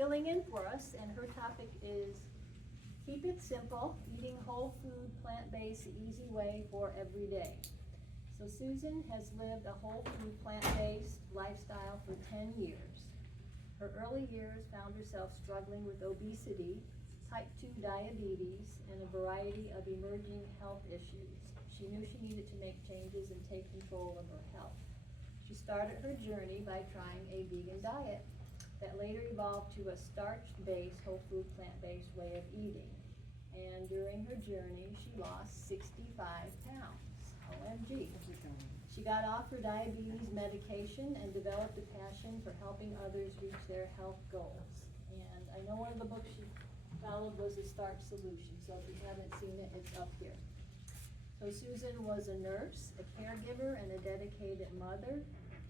filling in for us, and her topic is Keep It Simple, Eating Whole Food, Plant-Based, the Easy Way for Every Day. So Susan has lived a whole food, plant-based lifestyle for 10 years. Her early years found herself struggling with obesity, type 2 diabetes, and a variety of emerging health issues. She knew she needed to make changes and take control of her health. She started her journey by trying a vegan diet that later evolved to a starch-based, whole food, plant-based way of eating. And during her journey, she lost 65 pounds. OMG. She got off her diabetes medication and developed a passion for helping others reach their health goals. And I know one of the books she followed was The Starch Solution, so if you haven't seen it, it's up here. So Susan was a nurse, a caregiver, and a dedicated mother.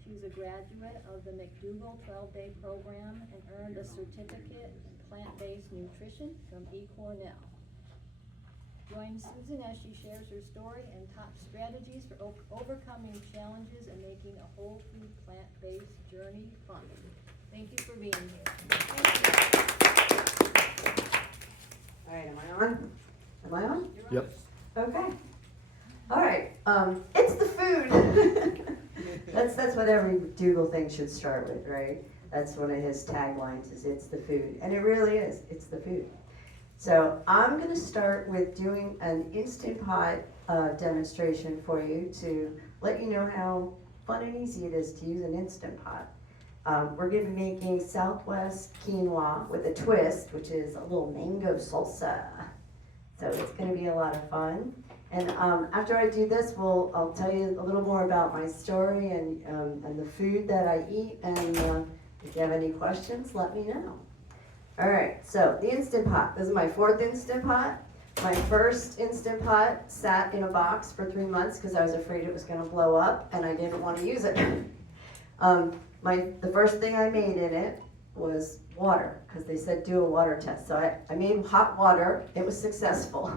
She's a graduate of the McDougall 12-day program and earned a certificate in plant-based nutrition from eCornell. Join Susan as she shares her story and top strategies for overcoming challenges and making a whole food, plant-based journey fun. Thank you for being here. All right, am I on? Am I on? Yep. Okay. All right. It's the food. That's what every Dougal thing should start with, right? That's one of his taglines is it's the food. And it really is. It's the food. So I'm going to start with doing an Instant Pot demonstration for you to let you know how fun and easy it is to use an Instant Pot. We're going to be making Southwest quinoa with a twist, which is a little mango salsa. So it's going to be a lot of fun. And after I do this, I'll tell you a little more about my story and the food that I eat. And if you have any questions, let me know. All right, so the Instant Pot. This is my 4th Instant Pot. My first Instant Pot sat in a box for 3 months because I was afraid it was going to blow up and I didn't want to use it. The first thing I made in it was water because they said do a water test. So I made hot water. It was successful.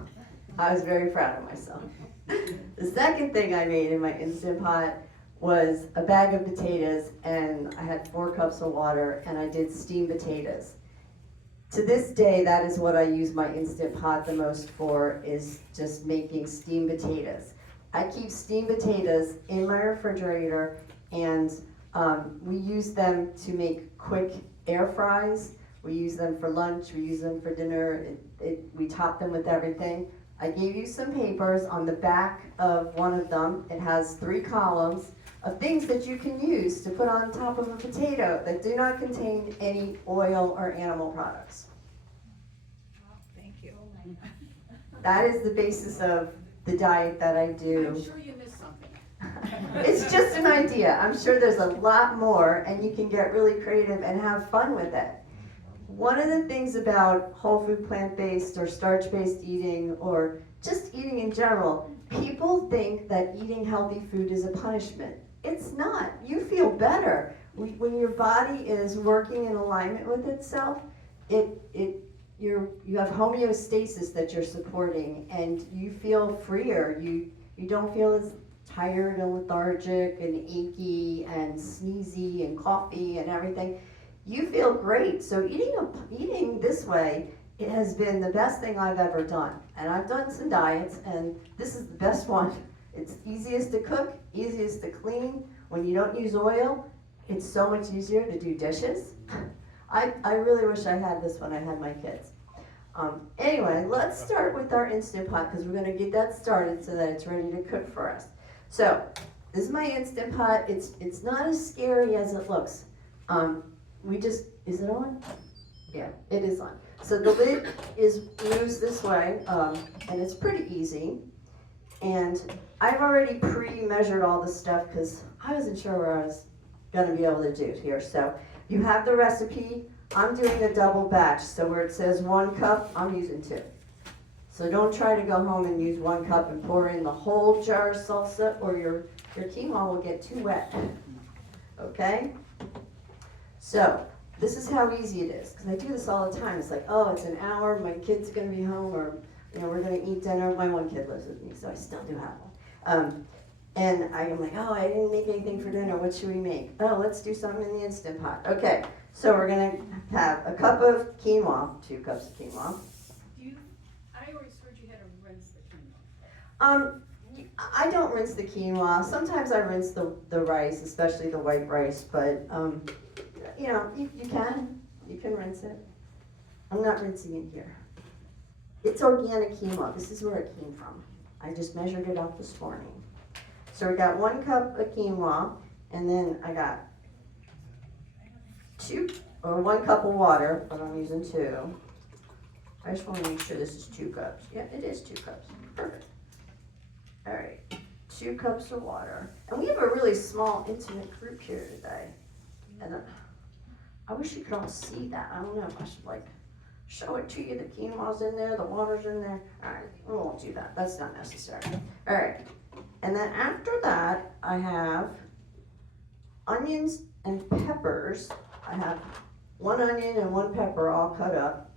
I was very proud of myself. The second thing I made in my Instant Pot was a bag of potatoes, and I had 4 cups of water, and I did steamed potatoes. To this day, that is what I use my Instant Pot the most for, is just making steamed potatoes. I keep steamed potatoes in my refrigerator, and we use them to make quick air fries. We use them for lunch, we use them for dinner, we top them with everything. I gave you some papers on the back of one of them. It has 3 columns of things that you can use to put on top of a potato that do not contain any oil or animal products. Wow, thank you. That is the basis of the diet that I do. I'm sure you missed something. It's just an idea. I'm sure there's a lot more, and you can get really creative and have fun with it. One of the things about whole food, plant-based, or starch-based eating, or just eating in general, people think that eating healthy food is a punishment. It's not. You feel better. When your body is working in alignment with itself, you have homeostasis that you're supporting, and you feel freer. You don't feel as tired and lethargic and achy and sneezy and coughy and everything. You feel great. So eating this way, it has been the best thing I've ever done. And I've done some diets, and this is the best one. It's easiest to cook, easiest to clean. When you don't use oil, it's so much easier to do dishes. I really wish I had this when I had my kids. Anyway, let's start with our Instant Pot because we're going to get that started so that it's ready to cook for us. So this is my Instant Pot. It's not as scary as it looks. Is it on? Yeah, it is on. So the lid moves this way, and it's pretty easy. And I've already pre-measured all the stuff because I wasn't sure where I was going to be able to do it here. So you have the recipe. I'm doing a double batch. So where it says 1 cup, I'm using 2. So don't try to go home and use 1 cup and pour in the whole jar of salsa, or your quinoa will get too wet. Okay? So this is how easy it is, because I do this all the time. It's like, oh, it's an hour, my kid's going to be home, or we're going to eat dinner. My one kid lives with me, so I still do have one. And I'm like, oh, I didn't make anything for dinner. What should we make? Oh, let's do something in the Instant Pot. Okay, So we're gonna have a cup of quinoa, 2 cups of quinoa. I always heard you had to rinse the quinoa. I don't rinse the quinoa. Sometimes I rinse the rice, especially the white rice, but, you know, you can rinse it. I'm not rinsing it here. It's organic quinoa. This is where it came from. I just measured it out this morning. So we got 1 cup of quinoa, and then I got 1 cup of water, but I'm using 2. I just want to make sure this is 2 cups. Yeah, it is 2 cups. Perfect. All right, 2 cups of water. And we have a really small, intimate group here today. And I wish you could all see that. I don't know if I should like show it to you. The quinoa's in there, the water's in there. All right, we won't do that. That's not necessary. All right, and then after that, I have onions and peppers. I have 1 onion and 1 pepper all cut up.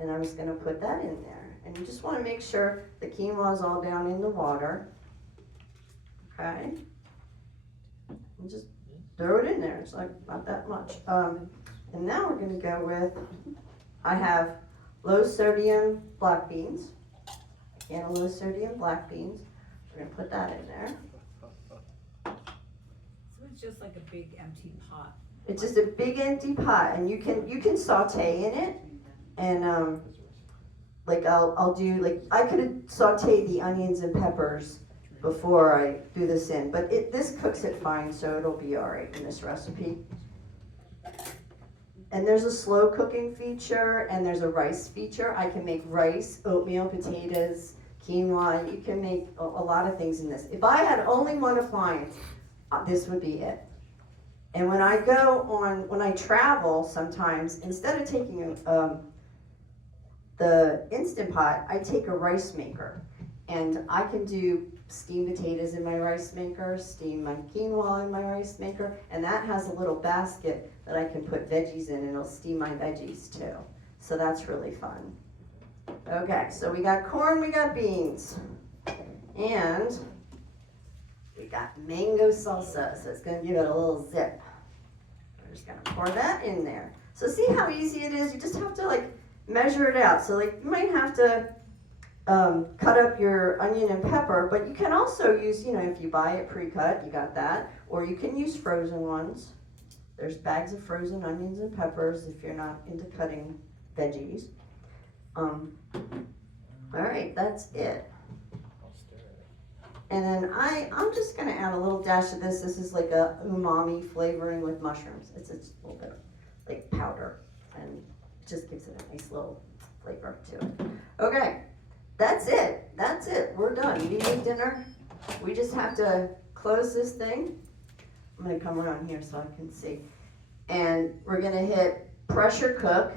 And I'm just gonna put that in there. And you just wanna make sure the quinoa is all down in the water. Okay? And just throw it in there. It's like not that much. And now we're gonna go with, I have low sodium black beans. Again, a low sodium black beans. We're gonna put that in there. So it's just like a big empty pot. It's just a big empty pot, and you can saute in it. And like I'll do, like I could have sauteed the onions and peppers before I do this in, but this cooks it fine, so it'll be all right in this recipe. And there's a slow cooking feature, and there's a rice feature. I can make rice, oatmeal, potatoes, quinoa. You can make a lot of things in this. If I had only 1 appliance, this would be it. And when I travel sometimes, instead of taking the Instant Pot, I take a rice maker, and I can do steamed potatoes in my rice maker, steam my quinoa in my rice maker, and that has a little basket that I can put veggies in, and it'll steam my veggies too. So that's really fun. Okay, so we got corn, we got beans, and we got mango salsa, so it's gonna give it a little zip. We're just gonna pour that in there. So see how easy it is? You just have to like measure it out. So like you might have to cut up your onion and pepper, but you can also use, you know, if you buy it pre-cut, you got that, or you can use frozen ones. There's bags of frozen onions and peppers if you're not into cutting veggies. All right, that's it. And then I'm just gonna add a little dash of this. This is like a umami flavoring with mushrooms. It's a little bit like powder, and it just gives it a nice little flavor to it. Okay, that's it. That's it. We're done. We need dinner. We just have to close this thing. I'm gonna come around here so I can see. And we're gonna hit pressure cook.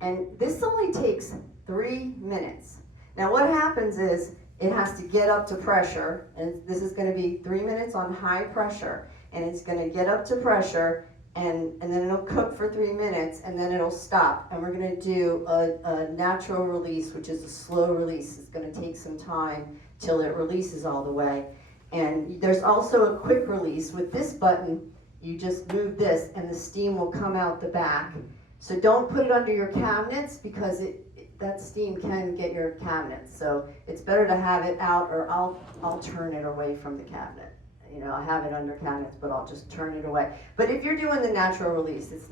And this only takes 3 minutes. Now what happens is it has to get up to pressure, and this is gonna be 3 minutes on high pressure, and it's gonna get up to pressure, and then it'll cook for 3 minutes, and then it'll stop. And we're gonna do a natural release, which is a slow release. It's gonna take some time till it releases all the way. And there's also a quick release. With this button, you just move this, and the steam will come out the back. So don't put it under your cabinets, because that steam can get your cabinets. So it's better to have it out, or I'll turn it away from the cabinet. You know, I have it under cabinets, but I'll just turn it away. But if you're doing the natural release, it's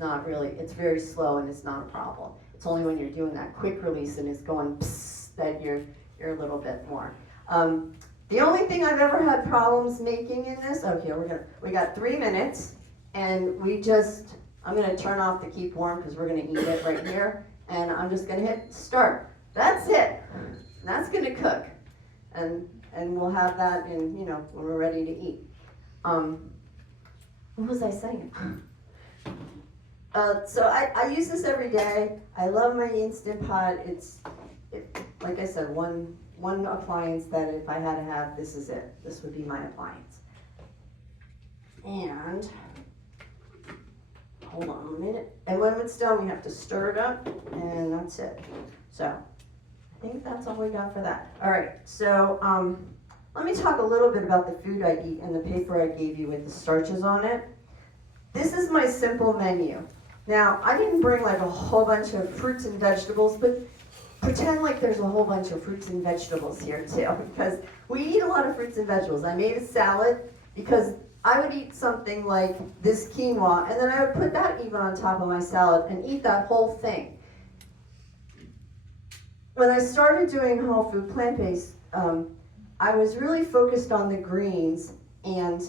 very slow, and it's not a problem. It's only when you're doing that quick release and it's going psst that you're a little bit more. The only thing I've ever had problems making in this, we got 3 minutes, and I'm gonna turn off the keep warm because we're gonna eat it right here, and I'm just gonna hit start. That's it. That's gonna cook, and we'll have that in, you know, when we're ready to eat. What was I saying? So I use this every day. I love my Instant Pot. Like I said, one appliance that if I had to have, this is it. This would be my appliance. And hold on a minute. And when it's done, we have to stir it up, and that's it. So I think that's all we got for that. All right, so let me talk a little bit about the food I eat and the paper I gave you with the starches on it. This is my simple menu. Now, I didn't bring like a whole bunch of fruits and vegetables, but pretend like there's a whole bunch of fruits and vegetables here too, because we eat a lot of fruits and vegetables. I made a salad because I would eat something like this quinoa, and then I would put that even on top of my salad and eat that whole thing. When I started doing whole food plant-based, I was really focused on the greens and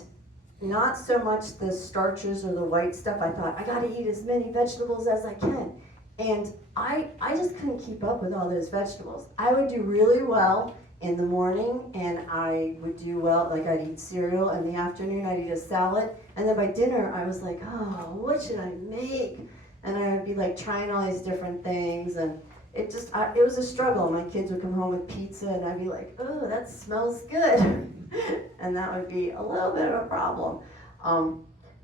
not so much the starches or the white stuff. I thought, I gotta eat as many vegetables as I can. And I just couldn't keep up with all those vegetables. I would do really well in the morning, and I would do well, like I'd eat cereal. In the afternoon, I'd eat a salad. And then by dinner, I was like, oh, what should I make? And I would be like trying all these different things. And it was a struggle. My kids would come home with pizza, and I'd be like, oh, that smells good. And that would be a little bit of a problem.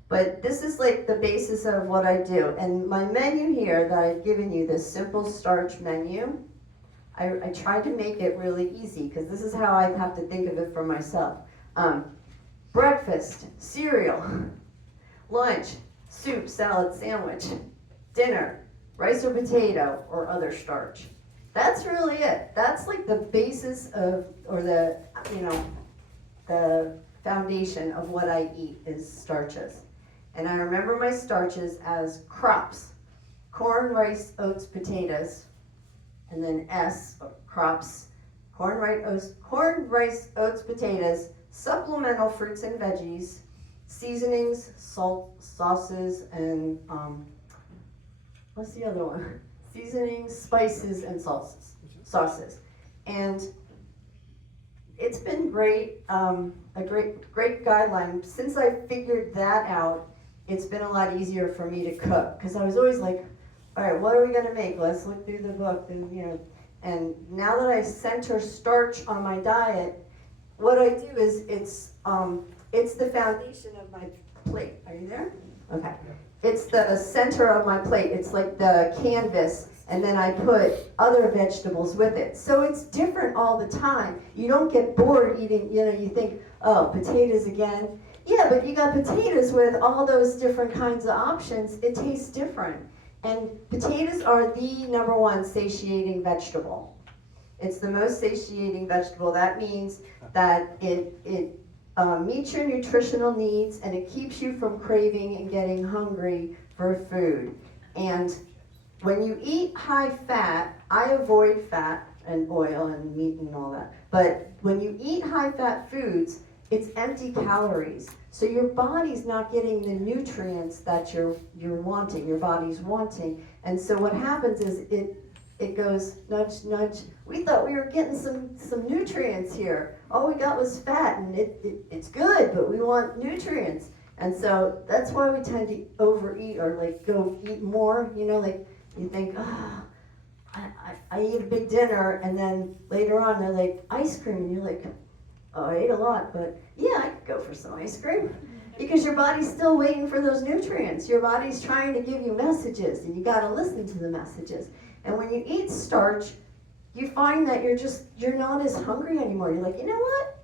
But this is like the basis of what I do. And my menu here that I've given you, this simple starch menu, I tried to make it really easy because this is how I have to think of it for myself. Breakfast, cereal. Lunch, soup, salad, sandwich. Dinner, rice or potato or other starch. That's really it. That's like the basis of, or the foundation of what I eat is starches. And I remember my starches as crops: corn, rice, oats, potatoes, and then S, crops, corn, rice, oats, potatoes, supplemental fruits and veggies, seasonings, salt, sauces, and what's the other one? Seasonings, spices, and sauces. And it's been great, a great guideline. Since I figured that out, it's been a lot easier for me to cook, because I was always like, all right, what are we gonna make? Let's look through the book, and now that I center starch on my diet, what I do is it's the foundation of my plate. Are you there? Okay. It's the center of my plate. It's like the canvas, and then I put other vegetables with it. So it's different all the time. You don't get bored eating, you think, oh, potatoes again. Yeah, but you got potatoes with all those different kinds of options. It tastes different. And potatoes are the number one satiating vegetable. It's the most satiating vegetable. That means that it meets your nutritional needs, and it keeps you from craving and getting hungry for food. And when you eat high fat, I avoid fat and oil and meat and all that. But when you eat high fat foods, it's empty calories. So your body's not getting the nutrients that you're wanting, your body's wanting. And so what happens is it goes nudge, nudge. We thought we were getting some nutrients here. All we got was fat, and it's good, but we want nutrients. And so that's why we tend to overeat or like go eat more. Like you think, I eat a big dinner, and then later on they're like, ice cream, and you're like, oh, I ate a lot, but yeah, I could go for some ice cream. Because your body's still waiting for those nutrients. Your body's trying to give you messages, and you gotta listen to the messages. And when you eat starch, you find that you're not as hungry anymore. You're like, you know what?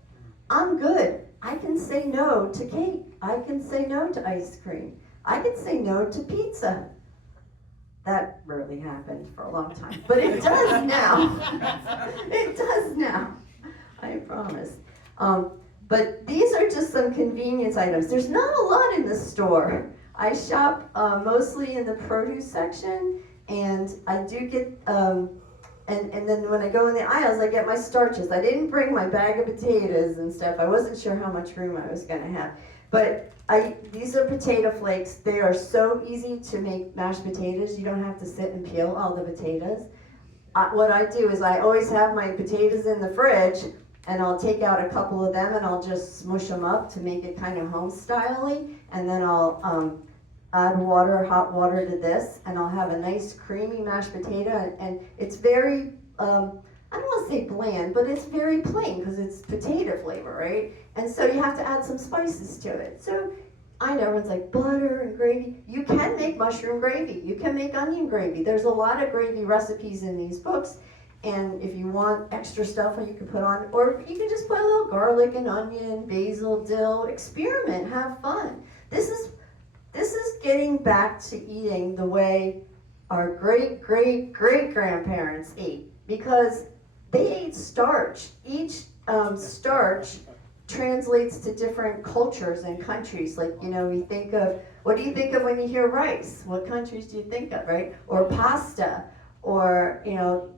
I'm good. I can say no to cake. I can say no to ice cream. I can say no to pizza. That rarely happened for a long time, but it does now. It does now. I promise. But these are just some convenience items. There's not a lot in the store. I shop mostly in the produce section, and I do get, and then when I go in the aisles, I get my starches. I didn't bring my bag of potatoes and stuff. I wasn't sure how much room I was gonna have. But these are potato flakes. They are so easy to make mashed potatoes. You don't have to sit and peel all the potatoes. What I do is I always have my potatoes in the fridge, and I'll take out a couple of them, and I'll just smush them up to make it kind of home-style-y, and then I'll add water, hot water to this, and I'll have a nice creamy mashed potato, and it's very, I don't want to say bland, but it's very plain because it's potato flavor, right? And so you have to add some spices to it. So I know everyone's like, butter and gravy. You can make mushroom gravy. You can make onion gravy. There's a lot of gravy recipes in these books. And if you want extra stuff, you can put on, or you can just put a little garlic and onion, basil, dill, experiment, have fun. This is this is getting back to eating the way our great-great-great-grandparents ate, because they ate starch. Each starch translates to different cultures and countries. Like, we think of, what do you think of when you hear rice? What countries do you think of, right? Or pasta, or,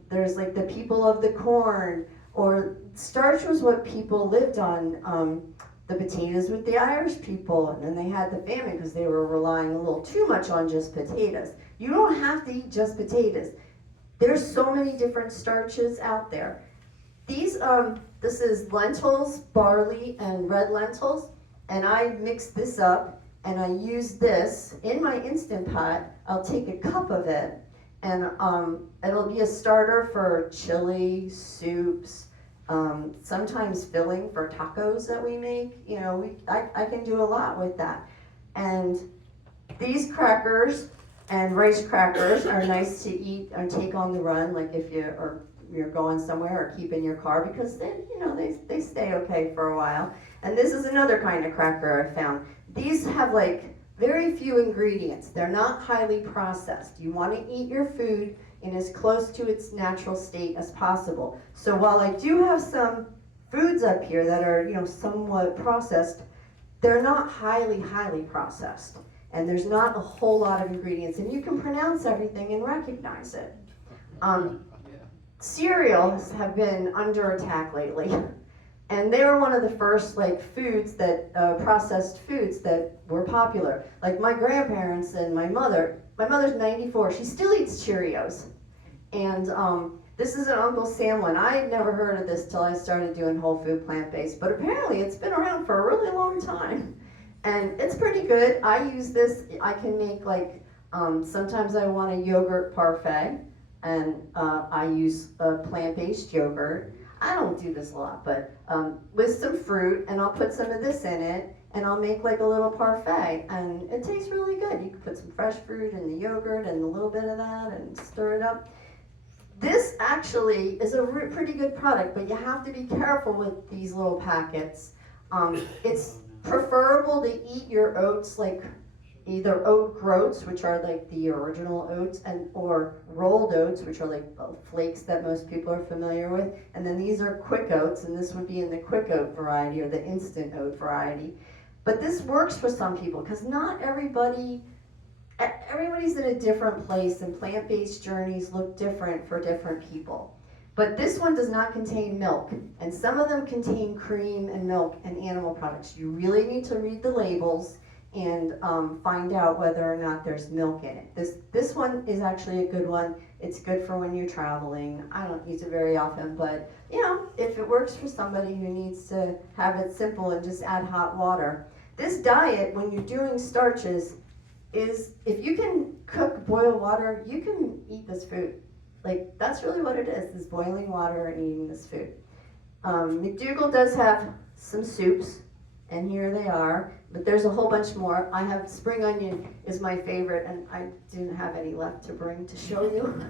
there's like the people of the corn, or starch was what people lived on. The potatoes with the Irish people, and then they had the famine because they were relying a little too much on just potatoes. You don't have to eat just potatoes. There's so many different starches out there. This is lentils, barley, and red lentils, and I mix this up, and I use this in my Instant Pot. I'll take a cup of it, and it'll be a starter for chili, soups, sometimes filling for tacos that we make. I can do a lot with that. And these crackers and rice crackers are nice to eat and take on the run, like if you're going somewhere or keep in your car, because they stay okay for a while. And this is another kind of cracker I found. These have like very few ingredients. They're not highly processed. You want to eat your food in as close to its natural state as possible. So while I do have some foods up here that are, somewhat processed, they're not highly processed. And there's not a whole lot of ingredients, and you can pronounce everything and recognize it. Cereals have been under attack lately. And they were one of the first foods that, processed foods that were popular. Like my grandparents and my mother's 94, she still eats Cheerios. And this is an Uncle Sam one. I had never heard of this till I started doing whole food plant-based, but apparently it's been around for a really long time. And it's pretty good. I use this, I can make sometimes I want a yogurt parfait, and I use a plant-based yogurt. I don't do this a lot, but with some fruit, and I'll put some of this in it, and I'll make a little parfait, and it tastes really good. You can put some fresh fruit in the yogurt and a little bit of that and stir it up. This actually is a pretty good product, but you have to be careful with these little packets. It's preferable to eat your oats either oat groats, which are the original oats, or rolled oats, which are flakes that most people are familiar with. And then these are quick oats, and this would be in the quick oat variety or the instant oat variety. But this works for some people, because not everybody's in a different place, and plant-based journeys look different for different people. But this one does not contain milk, and some of them contain cream and milk and animal products. You really need to read the labels and find out whether or not there's milk in it. This one is actually a good one. It's good for when you're traveling. I don't use it very often, but if it works for somebody who needs to have it simple and just add hot water. This diet, when you're doing starches, is if you can boil water, you can eat this food. That's really what it is boiling water and eating this food. McDougall does have some soups, and here they are, but there's a whole bunch more. I have spring onion is my favorite, and I didn't have any left to bring to show you.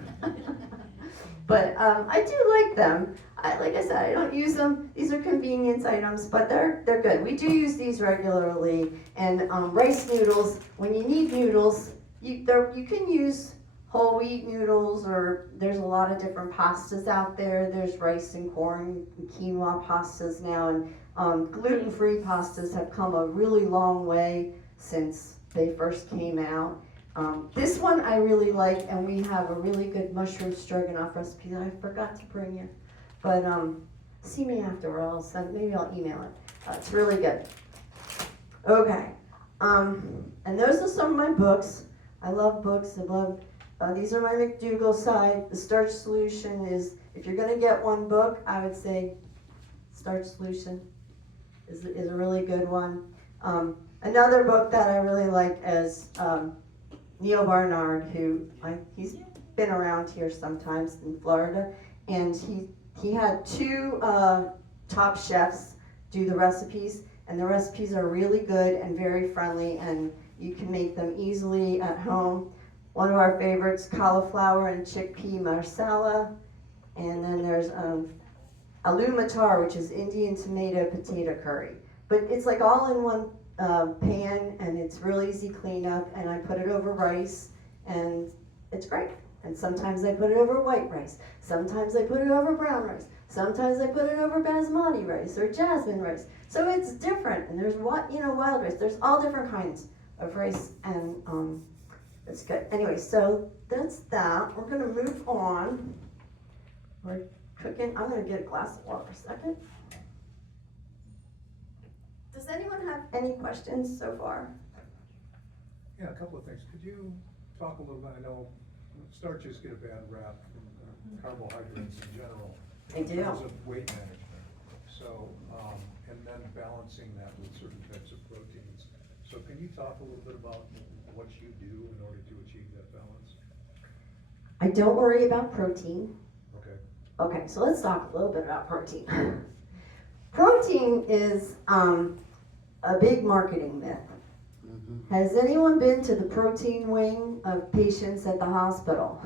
But I do like them. Like I said, I don't use them. These are convenience items, but they're good. We do use these regularly. And rice noodles, when you need noodles, you can use whole wheat noodles, or there's a lot of different pastas out there. There's rice and corn and quinoa pastas now, and gluten-free pastas have come a really long way since they first came out. This one I really like, and we have a really good mushroom stroganoff recipe that I forgot to bring you. But see me after, or maybe I'll email it. It's really good. Okay, and those are some of my books. I love books. These are my McDougall side. The Starch Solution is, if you're going to get one book, I would say Starch Solution is a really good one. Another book that I really like is Neil Barnard, he's been around here sometimes in Florida, and he had two top chefs do the recipes, and the recipes are really good and very friendly, and you can make them easily at home. One of our favorites, cauliflower and chickpea marsala, and then there's aloo matar, which is Indian tomato potato curry. But it's all in one pan, and it's real easy cleanup, and I put it over rice, and it's great. And sometimes I put it over white rice. Sometimes I put it over brown rice. Sometimes I put it over basmati rice or jasmine rice. So it's different, and there's wild rice. There's all different kinds of rice, and it's good. Anyway, so that's that. We're gonna move on. We're cooking. I'm gonna get a glass of water a second. Does anyone have any questions so far? Yeah, a couple of things. Could you talk a little bit, I know starches get a bad rap from carbohydrates in general. They do. In terms of weight management. So, and then balancing that with certain types of proteins. So can you talk a little bit about what you do in order to achieve that balance? I don't worry about protein. Okay. Okay, so let's talk a little bit about protein. Protein is a big marketing myth. Has anyone been to the protein wing of patients at the hospital?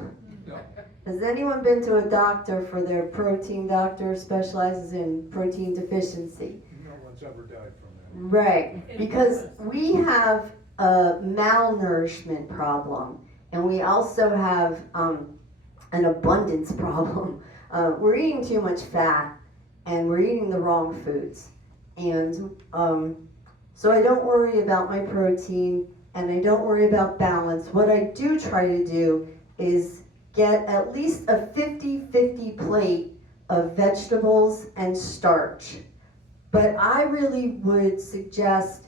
No. Has anyone been to a doctor for their protein doctor specializes in protein deficiency? No one's ever died from that. Right, because we have a malnourishment problem, and we also have an abundance problem. We're eating too much fat, and we're eating the wrong foods. And so I don't worry about my protein, and I don't worry about balance. What I do try to do is get at least a 50-50 plate of vegetables and starch. But I really would suggest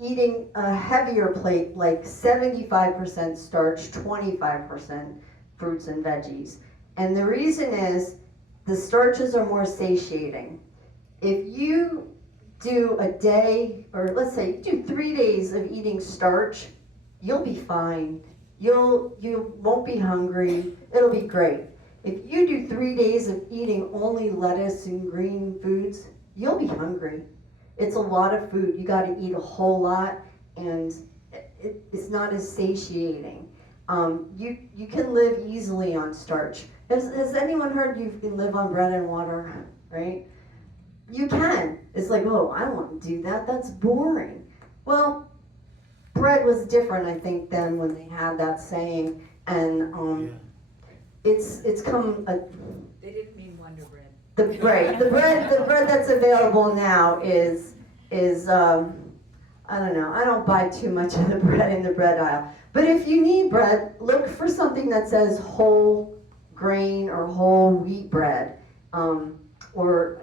eating a heavier plate, like 75% starch, 25% fruits and veggies. And the reason is the starches are more satiating. If you do a day, or let's say do 3 days of eating starch, you'll be fine. You won't be hungry. It'll be great. If you do 3 days of eating only lettuce and green foods, you'll be hungry. It's a lot of food. You got to eat a whole lot, and it's not as satiating. You can live easily on starch. Has anyone heard you can live on bread and water, right? You can. It's like, oh, I don't want to do that. That's boring. Well, bread was different, I think, than when they had that saying, and it's come. They didn't mean Wonder Bread. The bread that's available now is I don't know. I don't buy too much of the bread in the bread aisle. But if you need bread, look for something that says whole grain or whole wheat bread, or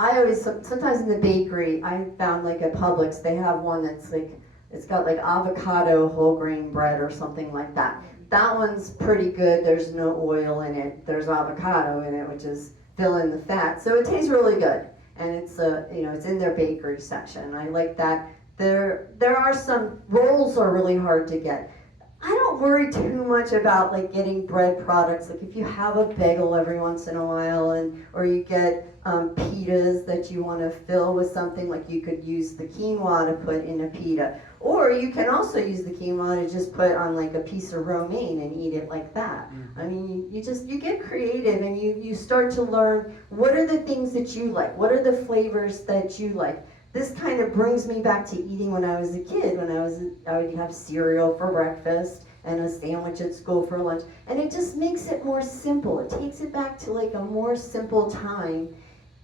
I always, sometimes in the bakery, I found like at Publix, they have one that's like, it's got like avocado whole grain bread or something like that. That one's pretty good. There's no oil in it. There's avocado in it, which is filling the fat. So it tastes really good. And it's it's in their bakery section. I like that. There are some, rolls are really hard to get. I don't worry too much about like getting bread products. Like if you have a bagel every once in a while, or you get pitas that you want to fill with something, like you could use the quinoa to put in a pita, or you can also use the quinoa to just put on like a piece of romaine and eat it like that. I mean, you get creative, and you start to learn what are the things that you like, what are the flavors that you like. This kind of brings me back to eating when I was a kid. I would have cereal for breakfast and a sandwich at school for lunch, and it just makes it more simple. It takes it back to like a more simple time,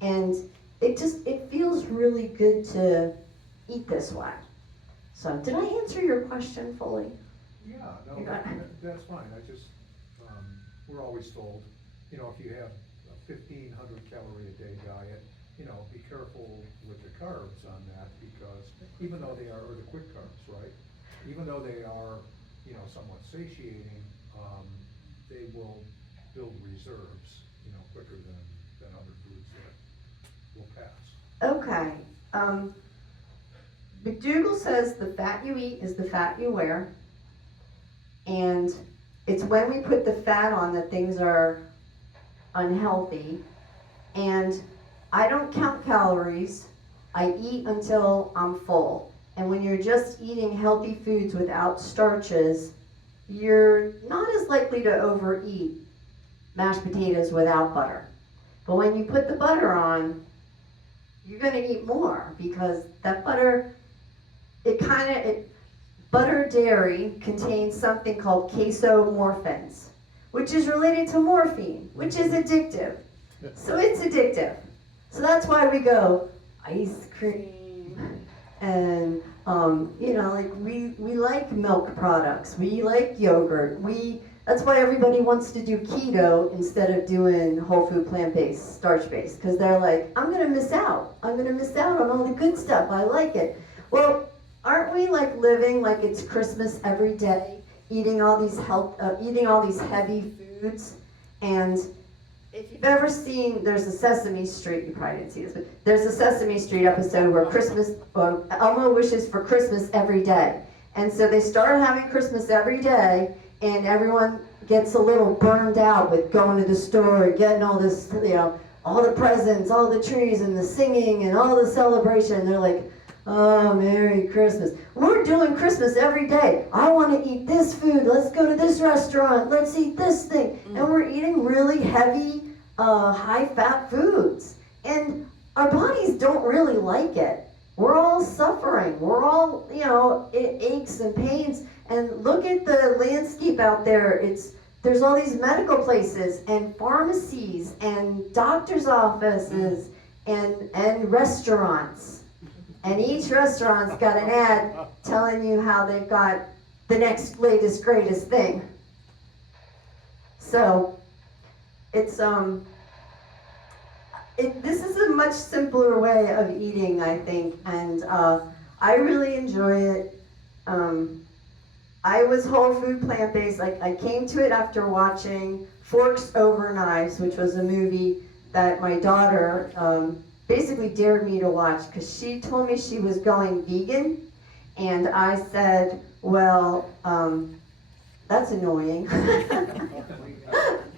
and it feels really good to eat this way. So, did I answer your question fully? Yeah, no, that's fine. I just, we're always told, if you have a 1,500 calorie a day diet, be careful with the carbs on that, because even though they are, or the quick carbs, right? Even though they are, somewhat satiating, they will build reserves, quicker than other foods that will pass. Okay. McDougall says the fat you eat is the fat you wear, and it's when we put the fat on that things are unhealthy. And I don't count calories. I eat until I'm full. And when you're just eating healthy foods without starches, you're not as likely to overeat mashed potatoes without butter. But when you put the butter on, you're gonna eat more because that butter, butter dairy contains something called casomorphins, which is related to morphine, which is addictive. So it's addictive. So that's why we go ice cream and like we like milk products, we like yogurt, that's why everybody wants to do keto instead of doing whole food plant-based, starch-based, because they're like, I'm gonna miss out on all the good stuff, I like it. Well, aren't we like living like it's Christmas every day, eating all these heavy foods? And if you've ever seen, there's a Sesame Street, you probably didn't see this, but there's a Sesame Street episode where Elmo wishes for Christmas every day. And so they start having Christmas every day, and everyone gets a little burned out with going to the store, getting all this, all the presents, all the trees, and the singing, and all the celebration. They're like, oh, Merry Christmas. We're doing Christmas every day. I want to eat this food. Let's go to this restaurant. Let's eat this thing. And we're eating really heavy, high-fat foods. And our bodies don't really like it. We're all suffering. We're all, it aches and pains. And look at the landscape out there. There's all these medical places and pharmacies and doctor's offices and restaurants. And each restaurant's got an ad telling you how they've got the next latest, greatest thing. So, it's this is a much simpler way of eating, I think, and I really enjoy it. I was whole food plant-based. I came to it after watching Forks Over Knives, which was a movie that my daughter basically dared me to watch because she told me she was going vegan, and I said, well, that's annoying.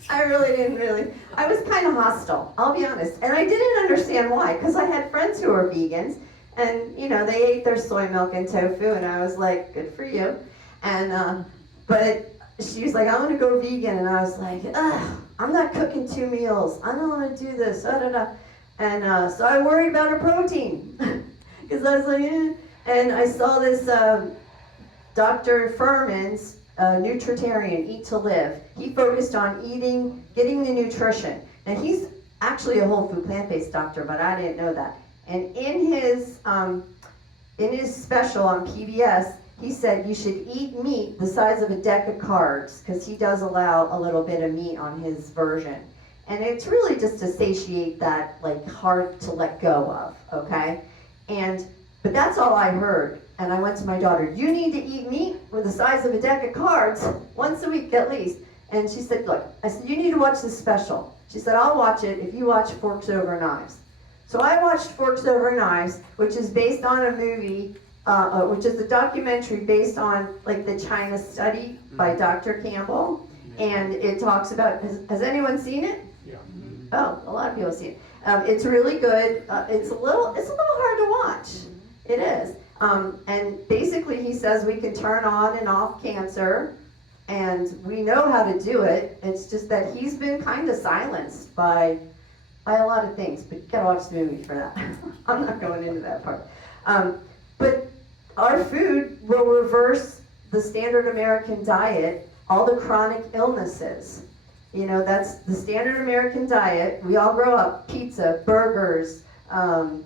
I was kind of hostile, I'll be honest. And I didn't understand why, because I had friends who were vegans, and they ate their soy milk and tofu, and I was like, good for you. And but she was like, I want to go vegan, and I was like, ugh, I'm not cooking 2 meals. I don't want to do this. And so I worried about her protein, because I was like, eh. And I saw this Dr. Furman's Nutritarian, Eat to Live. He focused on getting the nutrition. Now he's actually a whole food plant-based doctor, but I didn't know that. And in his special on PBS, he said you should eat meat the size of a deck of cards, because he does allow a little bit of meat on his version. And it's really just to satiate that, like, hard to let go of, okay? But that's all I heard. And I went to my daughter, you need to eat meat with the size of a deck of cards once a week at least. And she said, look, I said, you need to watch this special. She said, I'll watch it if you watch Forks Over Knives. So I watched Forks Over Knives, which is based on a movie, which is a documentary based on, like, the China study by Dr. Campbell. And it talks about, has anyone seen it? Yeah. Oh, a lot of people have seen it. It's really good. It's a little hard to watch. It is. And basically he says we can turn on and off cancer, and we know how to do it. It's just that he's been kind of silenced by a lot of things, but you gotta watch the movie for that. I'm not going into that part. But our food will reverse the standard American diet, all the chronic illnesses. That's the standard American diet. We all grow up, pizza, burgers,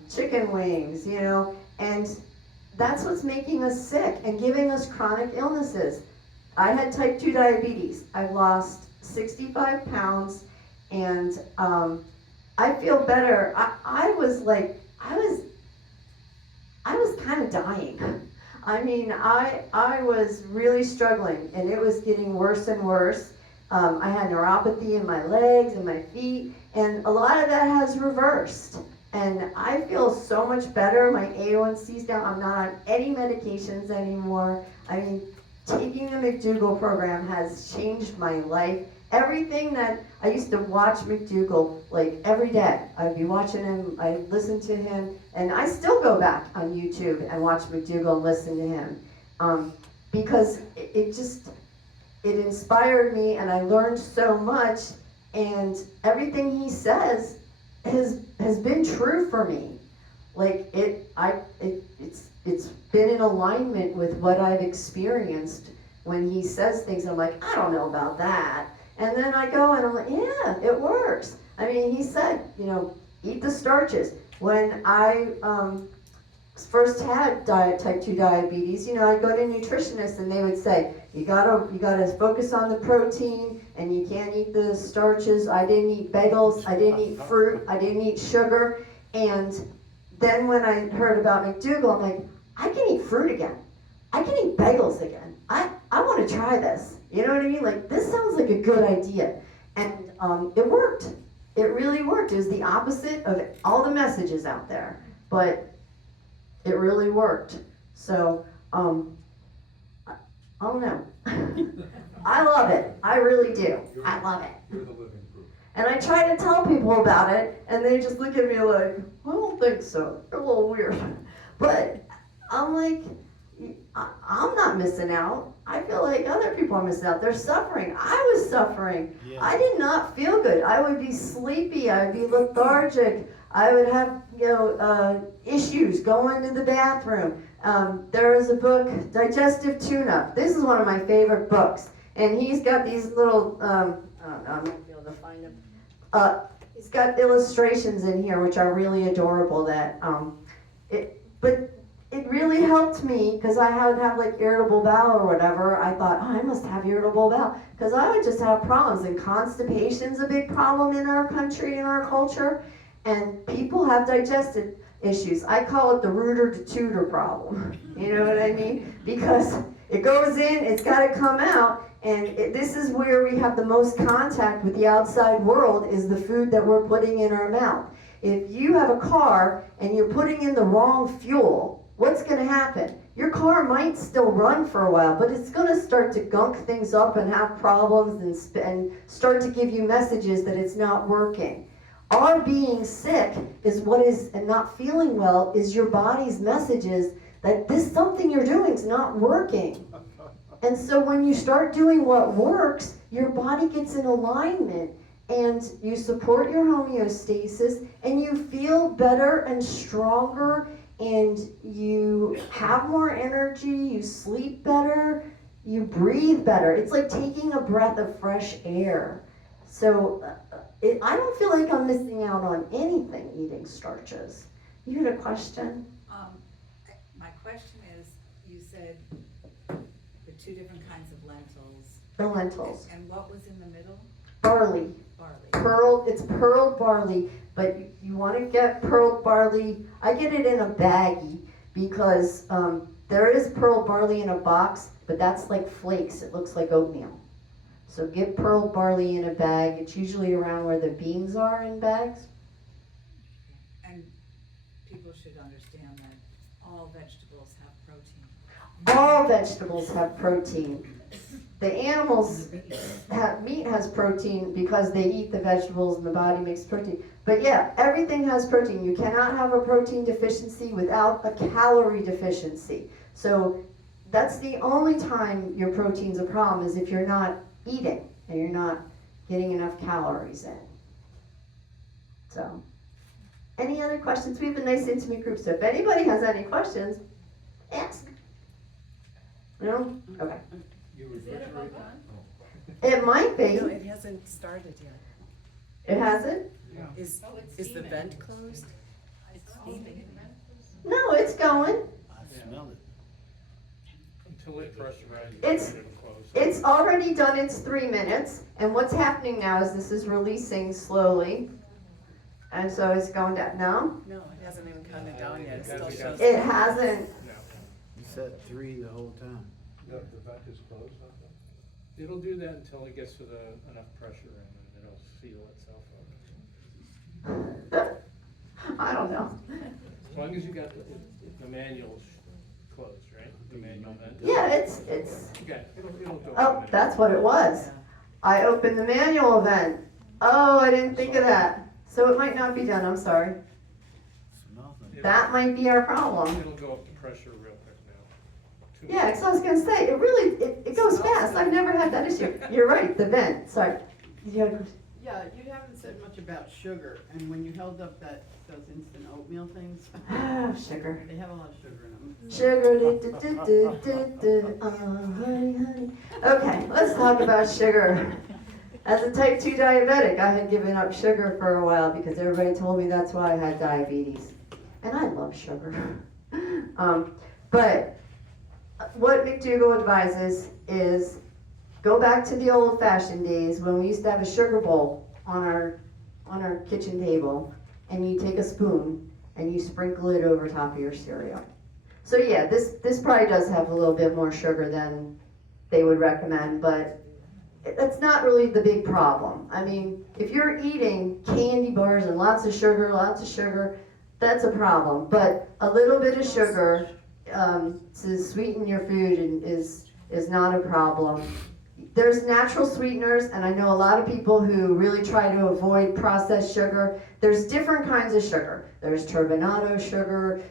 chicken wings, and that's what's making us sick and giving us chronic illnesses. I had type 2 diabetes. I've lost 65 pounds, and I feel better. I was kind of dying. I mean, I was really struggling, and it was getting worse and worse. I had neuropathy in my legs and my feet, and a lot of that has reversed. And I feel so much better. My A1C's down. I'm not on any medications anymore. I mean, taking the McDougall program has changed my life. Everything that I used to watch McDougall, like, every day. I'd be watching him, I'd listen to him, and I still go back on YouTube and watch McDougall and listen to him. Because it inspired me, and I learned so much, and everything he says has been true for me. Like it's been in alignment with what I've experienced when he says things. I'm like, I don't know about that. And then I go and I'm like, yeah, it works. I mean, he said, eat the starches. When I first had type 2 diabetes, I'd go to nutritionists and they would say, you gotta focus on the protein and you can't eat the starches. I didn't eat bagels, I didn't eat fruit, I didn't eat sugar. And then when I heard about McDougall, I'm like, I can eat fruit again. I can eat bagels again. I want to try this. You know what I mean? Like, this sounds like a good idea. And it worked. It really worked. It was the opposite of all the messages out there. But it really worked. So, I don't know. I love it. I really do. I love it. You're the living proof. And I try to tell people about it, and they just look at me like, I don't think so. They're a little weird. But I'm like, I'm not missing out. I feel like other people are missing out. They're suffering. I was suffering. Yeah. I did not feel good. I would be sleepy. I would be lethargic. I would have, issues going to the bathroom. There is a book, Digestive Tune-Up. This is one of my favorite books. And he's got these little, I don't know, I'm not be able to find them. He's got illustrations in here which are really adorable that, but it really helped me because I would have like irritable bowel or whatever. I thought, I must have irritable bowel because I would just have problems, and constipation's a big problem in our country, in our culture, and people have digestive issues. I call it the rooter to tutor problem. You know what I mean? Because it goes in, it's got to come out, and this is where we have the most contact with the outside world, is the food that we're putting in our mouth. If you have a and you're putting in the wrong fuel, what's going to happen? Your car might still run for a while, but it's going to start to gunk things up and have problems and start to give you messages that it's not working. Our being sick and not feeling well is your body's messages that something you're doing is not working. And so when you start doing what works, your body gets in alignment and you support your homeostasis and you feel better and stronger and you have more energy, you sleep better, you breathe better. It's like taking a breath of fresh air. So I don't feel like I'm missing out on anything eating starches. You had a question? My question is, you said the two different kinds of lentils. The lentils. And what was in the middle? Barley. Barley. It's pearled barley, but you want to get pearled barley. I get it in a baggie because there is pearled barley in a box, but that's like flakes. It looks like oatmeal. So get pearled barley in a bag. It's usually around where the beans are in bags. And people should understand that all vegetables have protein. All vegetables have protein. The animals meat has protein because they eat the vegetables and the body makes protein. But yeah, everything has protein. You cannot have a protein deficiency without a calorie deficiency. So that's the only time your protein's a problem, is if you're not eating and you're not getting enough calories in. So, any other questions? We have a nice intimate group, so if anybody has any questions, ask. No? Okay. You Is it a refrigerate vote it? It might be. No, it hasn't started yet. It hasn't? Yeah. Is, Oh, it's is the steaming. vent closed? It's steaming. No, it's going. I smell it. Until it pressurizes, It's- it'll close. It's already done its 3 minutes, and what's happening now is this is releasing slowly. And so it's going down. No? No, it hasn't even counted down yet. It still It shows. It hasn't. No, You said 3 the whole time. The vent is closed, I think. it'll do that until it gets to enough pressure and then it'll seal itself up. I don't know. As long as you got the manual's closed, right? The manual vent. Yeah, it's, Okay, it'll go. in a oh, minute. that's what it was. Yeah. I opened the manual event. Oh, I didn't think of that. So it might not be done, I'm sorry. Smells like It'll- That might be our problem. It'll go up to pressure real quick now. Yeah, because I was gonna say, it goes fast. I've never had that issue. You're right, the vent, sorry. Did you have a question? Yeah, you haven't said much about sugar, and when you held up those instant oatmeal things, Ah, sugar. they have a lot of sugar in them. Sugar, honey, honey. Okay, let's talk about sugar. As a type 2 diabetic, I had given up sugar for a while because everybody told me that's why I had diabetes. And I love sugar. But what McDougall advises is go back to the old-fashioned days when we used to have a sugar bowl on our kitchen table, and you take a spoon and you sprinkle it over top of your cereal. So yeah, this probably does have a little bit more sugar than they would recommend, but that's not really the big problem. I mean, if you're eating candy bars and lots of sugar, that's a problem. But a little bit of sugar to sweeten your food is not a problem. There's natural sweeteners, and I know a lot of people who really try to avoid processed sugar. There's different kinds of sugar. There's turbinado sugar.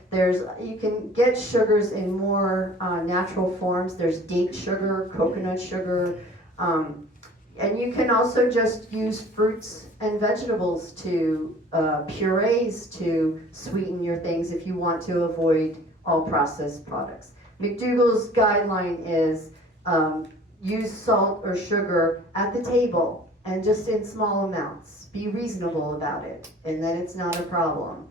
You can get sugars in more natural forms. There's date sugar, coconut sugar, and you can also just use fruits and vegetables to purees to sweeten your things if you want to avoid all processed products. McDougall's guideline is use salt or sugar at the table and just in small amounts. Be reasonable about it, and then it's not a problem.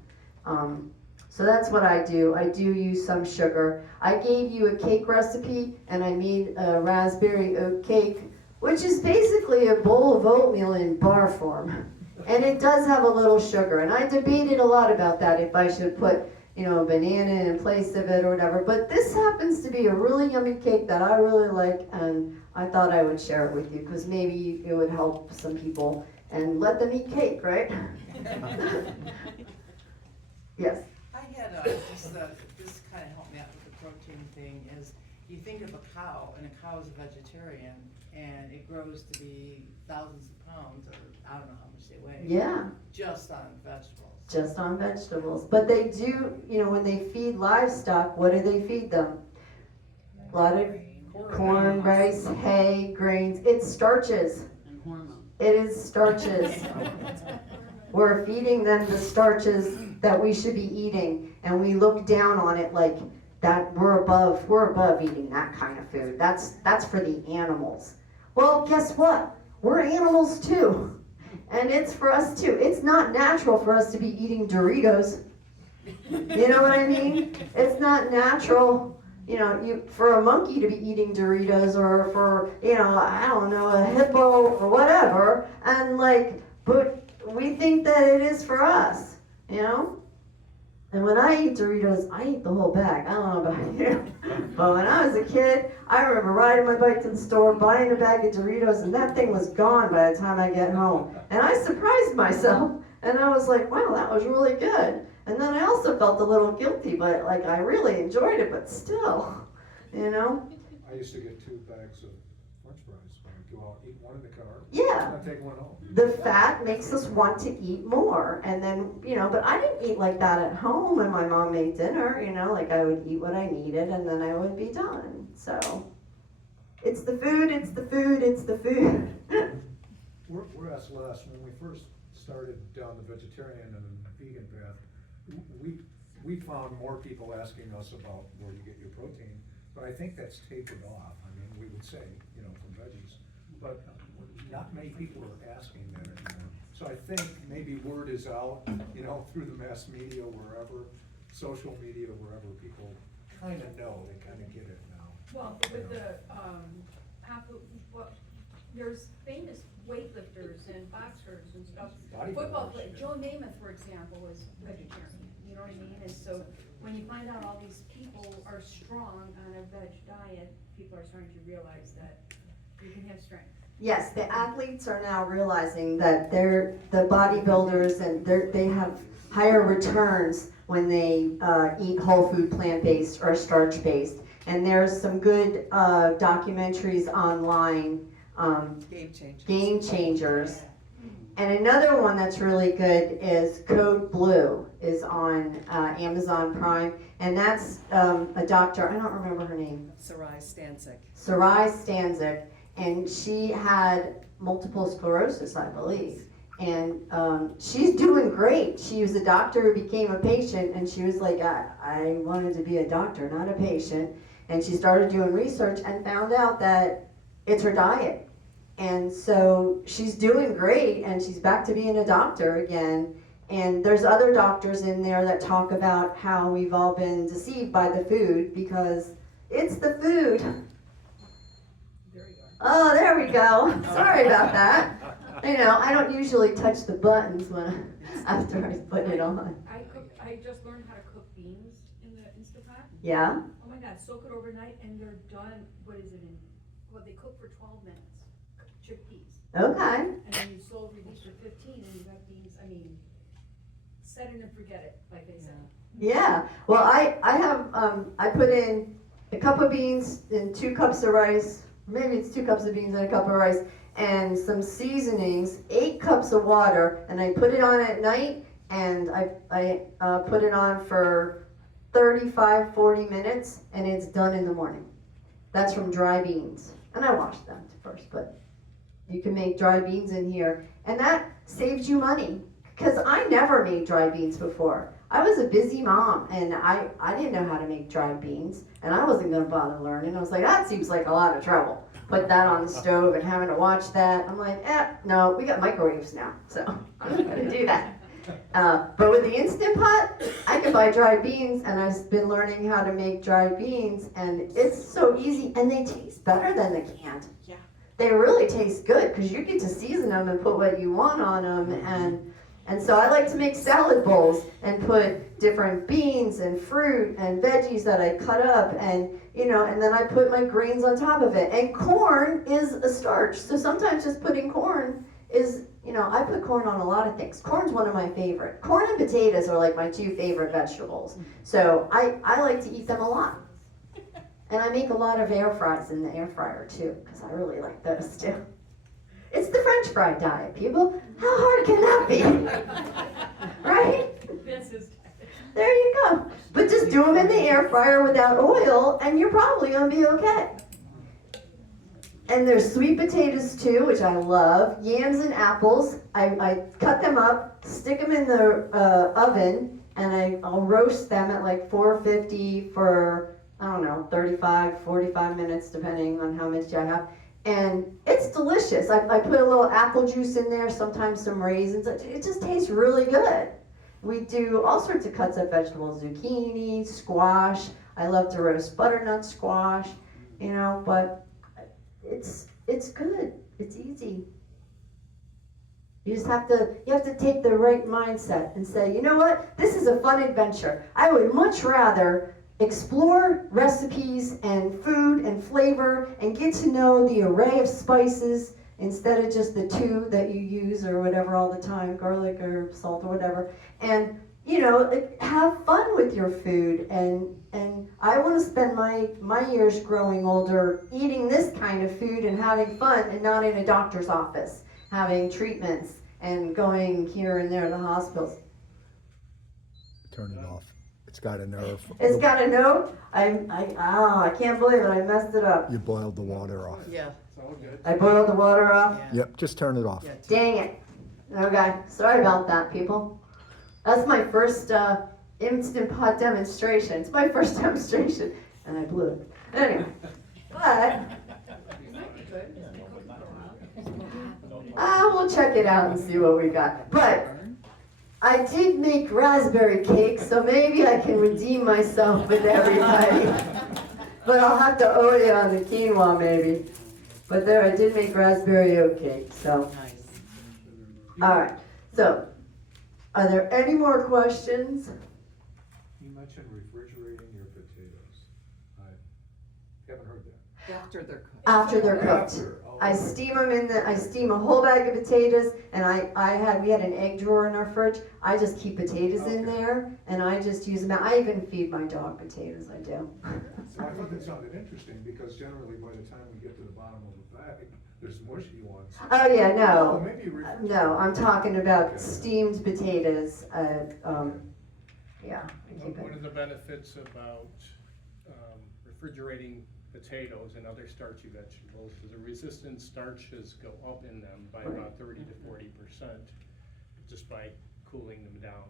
So that's what I do. I do use some sugar. I gave you a cake recipe, and I made a raspberry oat cake, which is basically a bowl of oatmeal in bar form. And it does have a little sugar, and I debated a lot about that, if I should put a banana in place of it or whatever. But this happens to be a really yummy cake that I really like, and I thought I would share it with you because maybe it would help some people and let them eat cake, right? Yes. I had this kind of helped me out with the protein thing, is you think of a cow, and a cow is a vegetarian, and it grows to be thousands of pounds, or I don't know how much they weigh. Yeah. Just on vegetables. Just on vegetables. But they do, when they feed livestock, what do they feed them? A lot of corn, rice, hay, grains. It's starches. And hormones. It is starches. We're feeding them the starches that we should be eating, and we look down on it like that we're above eating that kind of food. That's for the animals. Well, guess what? We're animals too. And it's for us too. It's not natural for us to be eating Doritos. You know what I mean? It's not natural, for a monkey to be eating Doritos, or for, I don't know, a hippo or whatever. And but we think that it is for us, And when I eat Doritos, I eat the whole bag. I don't know about you. But when I was a kid, I remember riding my bike to the store, buying a bag of Doritos, and that thing was gone by the time I get home. And I surprised myself, and I was like, wow, that was really good. And then I also felt a little guilty, but I really enjoyed it, but still, I used to get 2 bags of French fries when I go out, eat one in the car. Yeah. And I take one home. The fat makes us want to eat more. And then, but I didn't eat like that at home when my mom made dinner, I would eat what I needed and then I would be done. So, it's the food, it's the food, it's the food. We're asked last, when we first started down the vegetarian and vegan path, we found more people asking us about where you get your protein, but I think that's tapered off. I mean, we would say, from veggies, but not many people are asking that anymore. So I think maybe word is out, through the mass media, wherever, social media, wherever, people kind of know, they kind of get it now. Well, with the, there's famous weightlifters and boxers and stuff. Bodybuilders, Football yeah. Joe Namath, for example, was vegetarian, you know what I mean? And so when you find out all these people are strong on a veg diet, people are starting to realize that you can have strength. Yes, the athletes are now realizing that they're the bodybuilders, and they have higher returns when they eat whole food, plant-based or starch-based. And there's some good documentaries online, Game Changers. And another one that's really good is Code Blue, is on Amazon Prime, and that's a doctor, I don't remember her name. Sarai Stanzik. Sarai Stanzik. And she had multiple sclerosis, I believe. And she's doing great. She was a doctor who became a patient, and she was like, I wanted to be a doctor, not a patient. And she started doing research and found out that it's her diet. And so she's doing great, and she's back to being a doctor again. And there's other doctors in there that talk about how we've all been deceived by the food because it's the food. There you go. Oh, there we go. Sorry about that. You know, I don't usually touch the buttons when after I put it on. I just learned how to cook beans in the Instapot. Yeah? Oh my God, soak it overnight and they're done, what is it in, well, they cook for 12 minutes, chickpeas. Okay. And then you slow release for 15 and you got beans, I mean, set it and forget it, like they say. Yeah. Well, I have, I put in a cup of beans and 2 cups of rice. Maybe it's 2 cups of beans and a cup of rice. And some seasonings, 8 cups of water, and I put it on at night, and I put it on for 35, 40 minutes, and it's done in the morning. That's from dry beans. And I washed them first, but you can make dry beans in here, and that saves you money, because I never made dry beans before. I was a busy mom, and I didn't know how to make dry beans, and I wasn't going to bother learning. I was like, that seems like a lot of trouble. Put that on the stove and having to watch that. I'm like, no, we got microwaves now, so I'm not going to do that. But with the Instant Pot, I can buy dry beans, and I've been learning how to make dry beans, and it's so easy, and they taste better than the canned. Yeah. They really taste good, because you get to season them and put what you want on them, and so I like to make salad bowls and put different beans and fruit and veggies that I cut up, and and then I put my grains on top of it. And corn is a starch, so sometimes just putting corn is, I put corn on a lot of things. Corn's one of my favorite. Corn and potatoes are like my 2 favorite vegetables, so I like to eat them a lot. And I make a lot of air fries in the air fryer too, because I really like those too. It's the French fry diet, people. How hard can that be? Right? This is. There you go. But just do them in the air fryer without oil, and you're probably going to be okay. And there's sweet potatoes too, which I love. Yams and apples. I cut them up, stick them in the oven, and I'll roast them at like 450 for, 35, 45 minutes, depending on how much I have. And it's delicious. I put a little apple juice in there, sometimes some raisins. It just tastes really good. We do all sorts of cuts of vegetables, zucchini, squash. I love to roast butternut squash, but it's good. It's easy. You just have to take the right mindset and say, you know what? This is a fun adventure. I would much rather explore recipes and food and flavor and get to know the array of spices instead of just the 2 that you use or whatever all the time, garlic or salt or whatever. And, have fun with your food. And I want to spend my years growing older eating this kind of food and having fun and not in a doctor's office, having treatments and going here and there to the hospitals. Turn it off. It's got a nerve. It's got a note. I can't believe it. I messed it up. You boiled the water off. Yeah. It's all good. I boiled the water off. Yep, just turn it off. Yeah. Dang it. Okay, sorry about that, people. That's my first Instant Pot demonstration. It's my first demonstration, and I blew it. Anyway, but we'll check it out and see what we got. But I did make raspberry cake, so maybe I can redeem myself with everybody. But I'll have to owe you on the quinoa, maybe. But there, I did make raspberry oat cake, so. Nice. All right, so, are there any more questions? You mentioned refrigerating your potatoes. I haven't heard that. After they're cooked. After they're cooked. After, oh, I steam them I steam a whole bag of potatoes, and we had an egg drawer in our fridge. I just keep potatoes in Okay. there, and I just use them. I even feed my dog potatoes, I do. So I thought that sounded interesting, because generally by the time we get to the bottom of the bag, there's mushy ones. Oh, yeah, Oh, no. maybe refrigerate. No, I'm talking about Okay. steamed potatoes. Yeah, I keep What are it. the benefits about refrigerating potatoes and other starchy vegetables, the resistant starches go up in them by about 30 to 40%, just by cooling them down.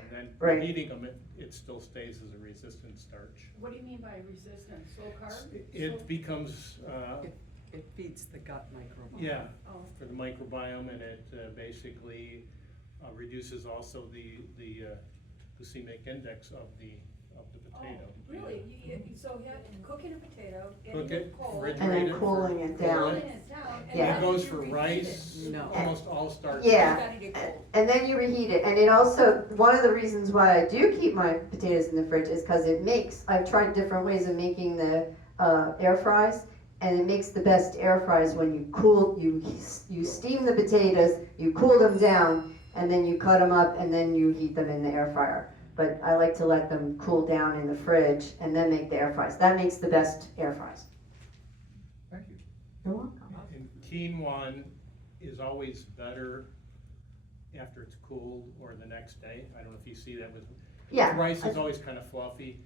And then Right. heating them, it still stays as a resistant starch. What do you mean by resistant, slow carb? It becomes, It feeds the gut microbiome. yeah, Oh. for the microbiome, and it basically reduces also the glycemic index of the potato. Oh, really? So you have to cook in a potato, Cook getting it, it cold. refrigerate And then it for- cooling it for- down. Cooling it down, and Yeah. And then it goes you for reheat rice, it. No. almost all starch. Yeah. It's gotta get cold. And then you reheat it, and it also, one of the reasons why I do keep my potatoes in the fridge is because it makes, I've tried different ways of making the air fries, and it makes the best air fries when you steam the potatoes, you cool them down, and then you cut them up, and then you heat them in the air fryer. But I like to let them cool down in the fridge and then make the air fries. That makes the best air fries. Thank you. You're welcome. And quinoa is always better after it's cooled or the next day. I don't know if you see that with Yeah. rice is always kind of fluffy.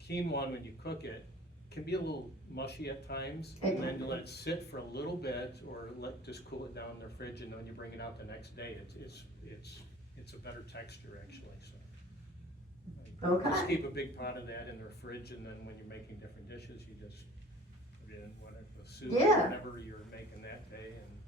Quinoa, when you cook it, can be a little mushy at times, and then to let it sit for a little bit, or just cool it down in the fridge, and then when you bring it out the next day, it's a better texture actually. So Okay. just keep a big pot of that in the fridge, and then when you're making different dishes, you just put it in whatever soup Yeah. or whatever you're making that day. And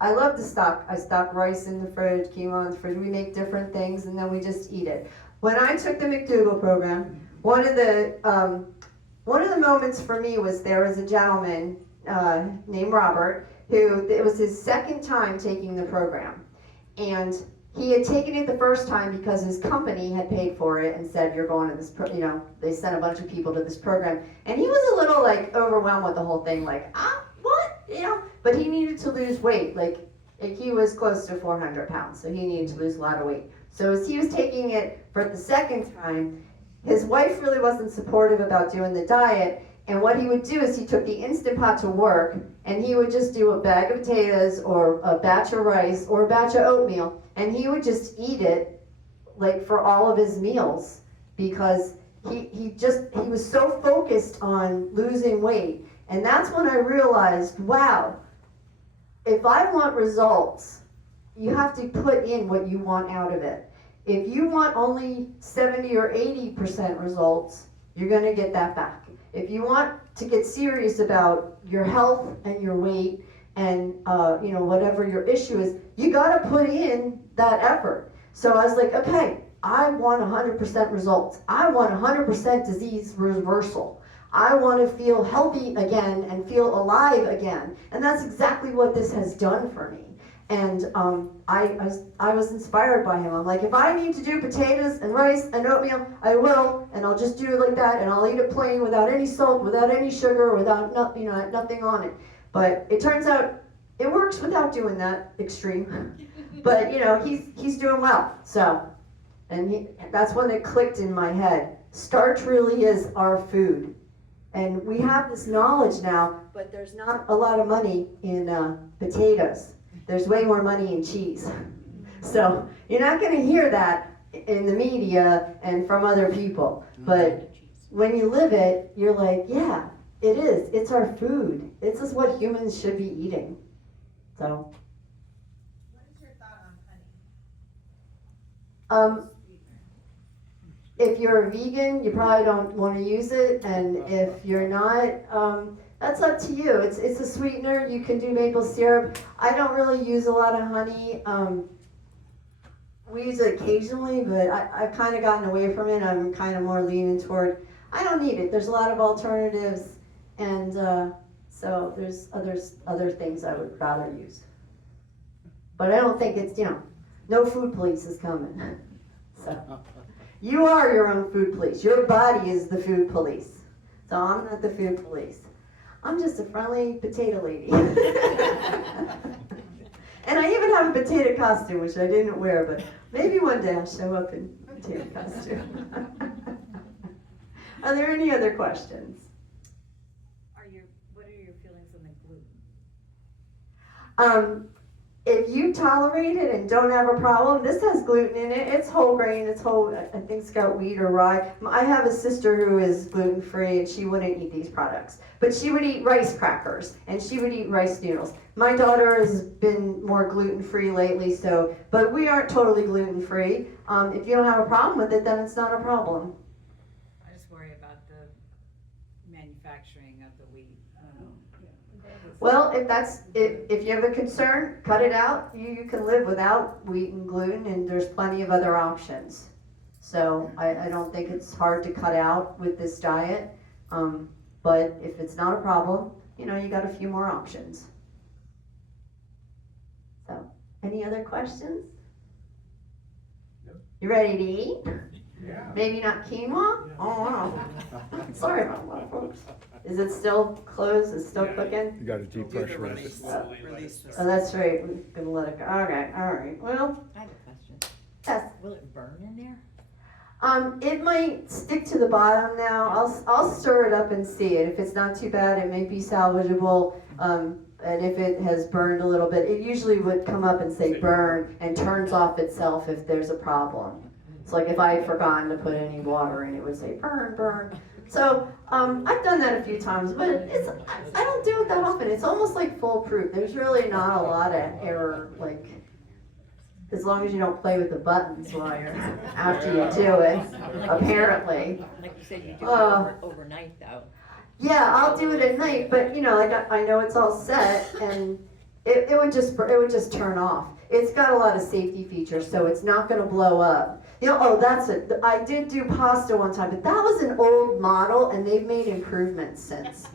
I love to stock. I stock rice in the fridge, quinoa in the fridge. We make different things and then we just eat it. When I took the McDougall program, one of the moments for me was there was a gentleman named Robert who, it was his second time taking the program. And he had taken it the first time because his company had paid for it and said, you're going to this, they sent a bunch of people to this program. And he was a little like overwhelmed with the whole thing, like, what? But he needed to lose weight. Like he was close to 400 pounds, so he needed to lose a lot of weight. So as he was taking it for the second time, his wife really wasn't supportive about doing the diet. And what he would do is he took the Instant Pot to work, and he would just do a bag of potatoes or a batch of rice or a batch of oatmeal, and he would just eat it like for all of his meals because he was so focused on losing weight. And that's when I realized, wow, if I want results, you have to put in what you want out of it. If you want only 70 or 80% results, you're going to get that back. If you want to get serious about your health and your weight and whatever your issue is, you got to put in that effort. So I was like, okay, I want 100% results. I want 100% disease reversal. I want to feel healthy again and feel alive again. And that's exactly what this has done for me. And I was inspired by him. I'm like, if I need to do potatoes and rice and oatmeal, I will, and I'll just do it like that, and I'll eat it plain without any salt, without any sugar, without nothing on it. But it turns out it works without doing that extreme. But he's doing well. So, and that's when it clicked in my head. Starch really is our food. And we have this knowledge now, but there's not a lot of money in potatoes. There's way more money in cheese. So you're not going to hear that in the media and from other people. But when you live it, you're like, yeah, it is. It's our food. This is what humans should be eating. So. What is your thought on honey? If you're a vegan, you probably don't want to use it, and if you're not, that's up to you. It's a sweetener. You can do maple syrup. I don't really use a lot of honey. We use it occasionally, but I've kind of gotten away from it. I'm kind of more leaning toward, I don't need it. There's a lot of alternatives, and so there's other things I would rather use. But I don't think it's, no food police is coming. So. You are your own food police. Your body is the food police. So I'm not the food police. I'm just a friendly potato lady. And I even have a potato costume, which I didn't wear, but maybe one day I'll show up in a potato costume. Are there any other questions? What are your feelings on the gluten? if you tolerate it and don't have a problem, this has gluten in it. It's whole grain. It's whole. I think it's got wheat or rye. I have a sister who is gluten free, and she wouldn't eat these products, but she would eat rice crackers and she would eat rice noodles. My daughter has been more gluten free lately, so but we aren't totally gluten free. If you don't have a problem with it, then it's not a problem. I just worry about the manufacturing of the wheat. Well, if you have a concern, cut it out. You can live without wheat and gluten, and there's plenty of other options. So I don't think it's hard to cut out with this diet. But if it's not a problem, you got a few more options. So, any other questions? Yep. You ready to eat? Yeah. Maybe not quinoa? Oh, wow. Sorry about that, folks. Is it still closed? It's still cooking? You gotta We'll do the depressurize release, it. release this. Oh, that's right. We're gonna let it go. Okay, all right. Well, I have a question. yes. Will it burn in there? It might stick to the bottom now. I'll stir it up and see it. If it's not too bad, it may be salvageable. And if it has burned a little bit, it usually would come up and say burn and turns off itself if there's a problem. It's like if I had forgotten to put any water in, it would say burn, burn. So I've done that a few times, but I don't do it that often. It's almost like foolproof. There's really not a lot of error, like as long as you don't play with the buttons while you're after you do it. Apparently. Like you said, you do it overnight though. Yeah, I'll do it at night, but like I know it's all set, and it would just turn off. It's got a lot of safety features, so it's not going to blow up. That's it. I did do pasta one time, but that was an old model, and they've made improvements since.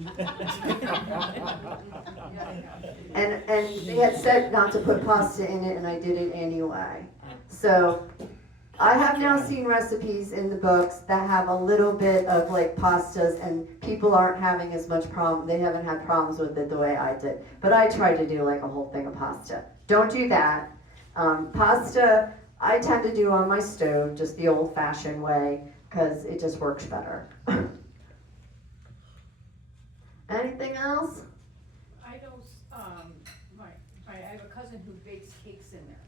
And they had said not to put pasta in it, and I did it anyway. So I have now seen recipes in the books that have a little bit of like pastas, and people aren't having as much problem. They haven't had problems with it the way I did. But I tried to do like a whole thing of pasta. Don't do that. Pasta, I tend to do on my stove, just the old-fashioned way, because it just works better. Anything else? I know, I have a cousin who bakes cakes in there.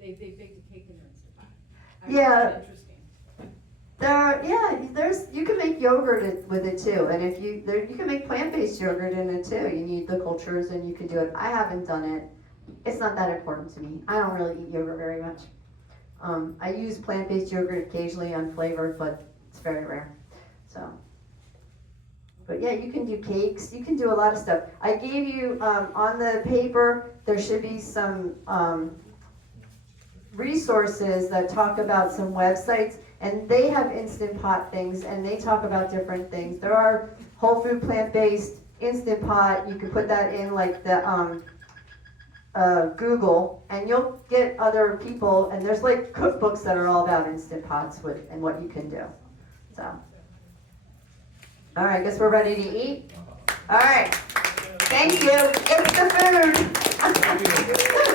They bake the cake in their Instant Pot. I Yeah. find it interesting. You can make yogurt with it too, and if you can make plant-based yogurt in it too. You need the cultures, and you can do it. I haven't done it. It's not that important to me. I don't really eat yogurt very much. I use plant-based yogurt occasionally unflavored, but it's very rare. So, but yeah, you can do cakes. You can do a lot of stuff. I gave you on the paper. There should be some resources that talk about some websites, and they have Instant Pot things, and they talk about different things. There are whole food plant-based Instant Pot. You can put that in like the Google, and you'll get other people, and there's like cookbooks that are all about Instant Pots and what you can do. So, all right, guess we're ready to eat. All right, thank you. It's the food.